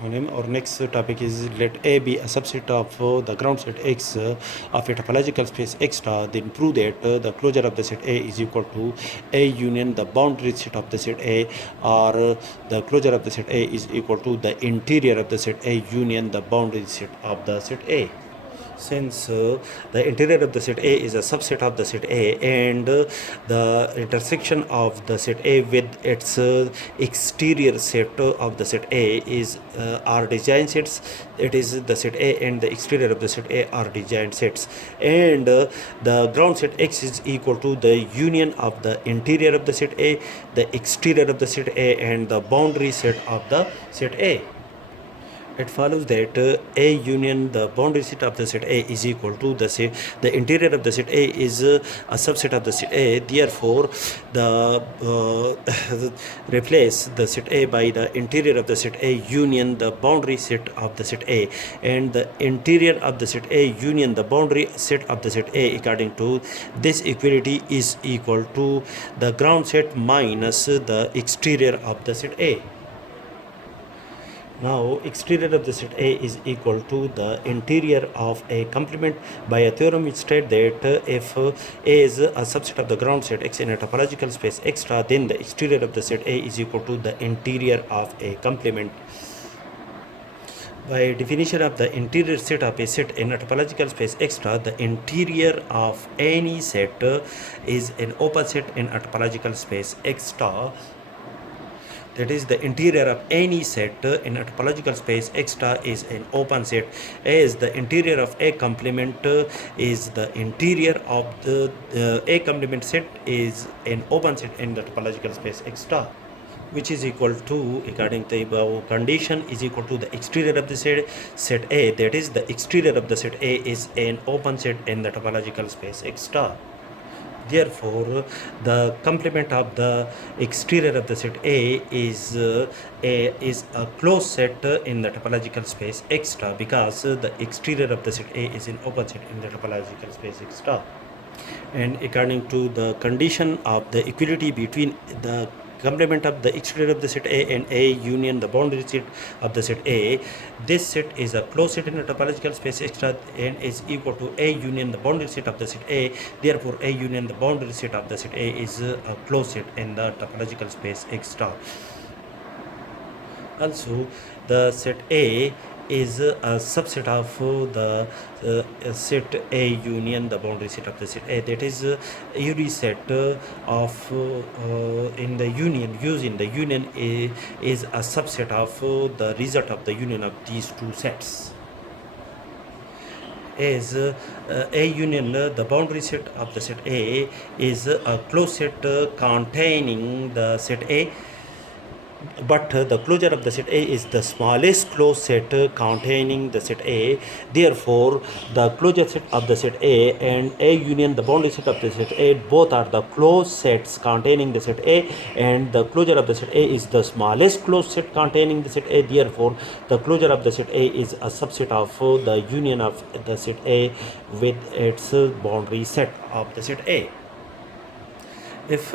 Our next topic is let A be a subset of the ground set X of a topological space X star. Then prove that the closure of the set A is equal to A union the boundary set of the set A, or the closure of the set A is equal to the interior of the set A union the boundary set of the set A. Since the interior of the set A is a subset of the set A, and the intersection of the set A with its exterior set of the set A is are disjoint sets. It is the set A and the exterior of the set A are disjoint sets, and the ground set X is equal to the union of the interior of the set A, the exterior of the set A, and the boundary set of the set A. It follows that A union the boundary set of the set A is equal to the interior of the set A is a subset of the set A. Therefore, the replace the set A by the interior of the set A union the boundary set of the set A, and the interior of the set A union the boundary set of the set A according to this equality is equal to the ground set minus the exterior of the set A. Now, exterior of the set A is equal to the interior of a complement by a theorem which states that if A is a subset of the ground set X in a topological space X star, then the exterior of the set A is equal to the interior of a complement. By definition of the interior set of a set in a topological space X star, the interior of any set is an open set in a topological space X star. That is, the interior of any set in a topological space X star is an open set, as the interior of a complement is the interior of the A complement set is an open set in the topological space X star, which is equal to, according to the above condition, is equal to the exterior of the set A. That is, the exterior of the set A is an open set in the topological space X star. Therefore, the complement of the exterior of the set A is a closed set in the topological space X star, because the exterior of the set A is an open set in the topological space X star. And according to the condition of the equality between the complement of the exterior of the set A and A union the boundary set of the set A, this set is a closed set in a topological space X star and is equal to A union the boundary set of the set A. Therefore, A union the boundary set of the set A is a closed set in the topological space X star. Also, the set A is a subset of the set A union the boundary set of the set A. That is, UD set of in the union, using the union A is a subset of the result of the union of these two sets. As A union the boundary set of the set A is a closed set containing the set A, but the closure of the set A is the smallest closed set containing the set A. Therefore, the closure set of the set A and A union the boundary set of the set A both are the closed sets containing the set A, and the closure of the set A is the smallest closed set containing the set A. Therefore, the closure of the set A is a subset of the union of the set A with its boundary set of the set A. If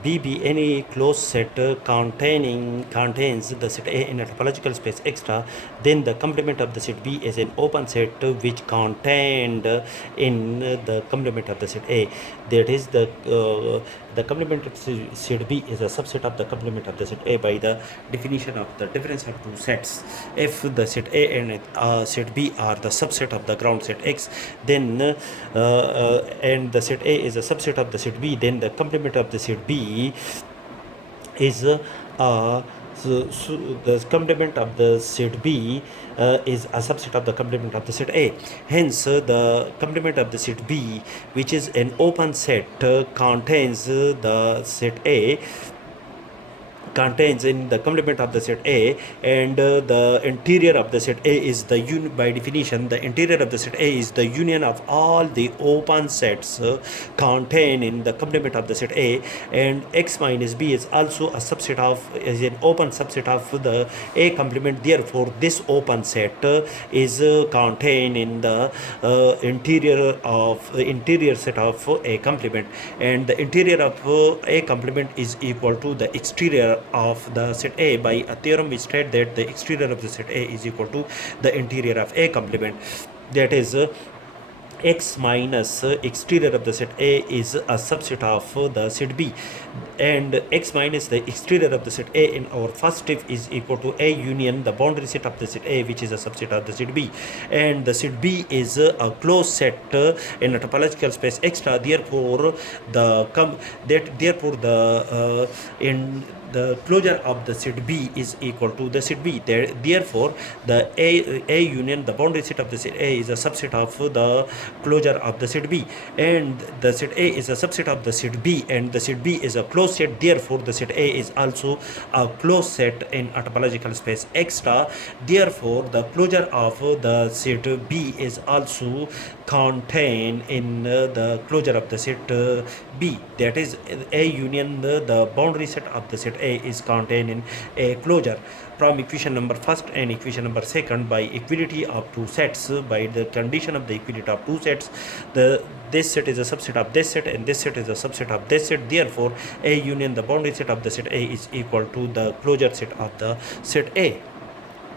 B be any closed set contains the set A in a topological space X star, then the complement of the set B is an open set which contained in the complement of the set A. That is, the complement of set B is a subset of the complement of the set A by the definition of the difference of two sets. If the set A and set B are the subset of the ground set X, then and the set A is a subset of the set B, then the complement of the set B is the complement of the set B is a subset of the complement of the set A. Hence, the complement of the set B, which is an open set, contains the set A, contains in the complement of the set A, and the interior of the set A is the by definition the interior of the set A is the union of all the open sets contained in the complement of the set A, and X minus B is also a subset of, is an open subset of the A complement. Therefore, this open set is contained in the interior set of A complement, and the interior of A complement is equal to the exterior of the set A by a theorem which states that the exterior of the set A is equal to the interior of A complement. That is, x minus exterior of the set A is a subset of the set B, and x minus the exterior of the set A in our first if is equal to A union the boundary set of the set A, which is a subset of the set B, and the set B is a closed set in a topological space extra. Therefore in the closure of the set B is equal to the set B. Therefore, the A union the boundary set of the set A is a subset of the closure of the set B, and the set A is a subset of the set B, and the set B is a closed set. Therefore, the set A is also a closed set in a topological space extra. Therefore, the closure of the set B is also contained in the closure of the set B. That is, A union the boundary set of the set A is contained in a closure. From equation number first and equation number second, by equality of two sets, by the condition of the equality of two sets, this set is a subset of this set and this set is a subset of this set. Therefore, A union the boundary set of the set A is equal to the closure set of the set A.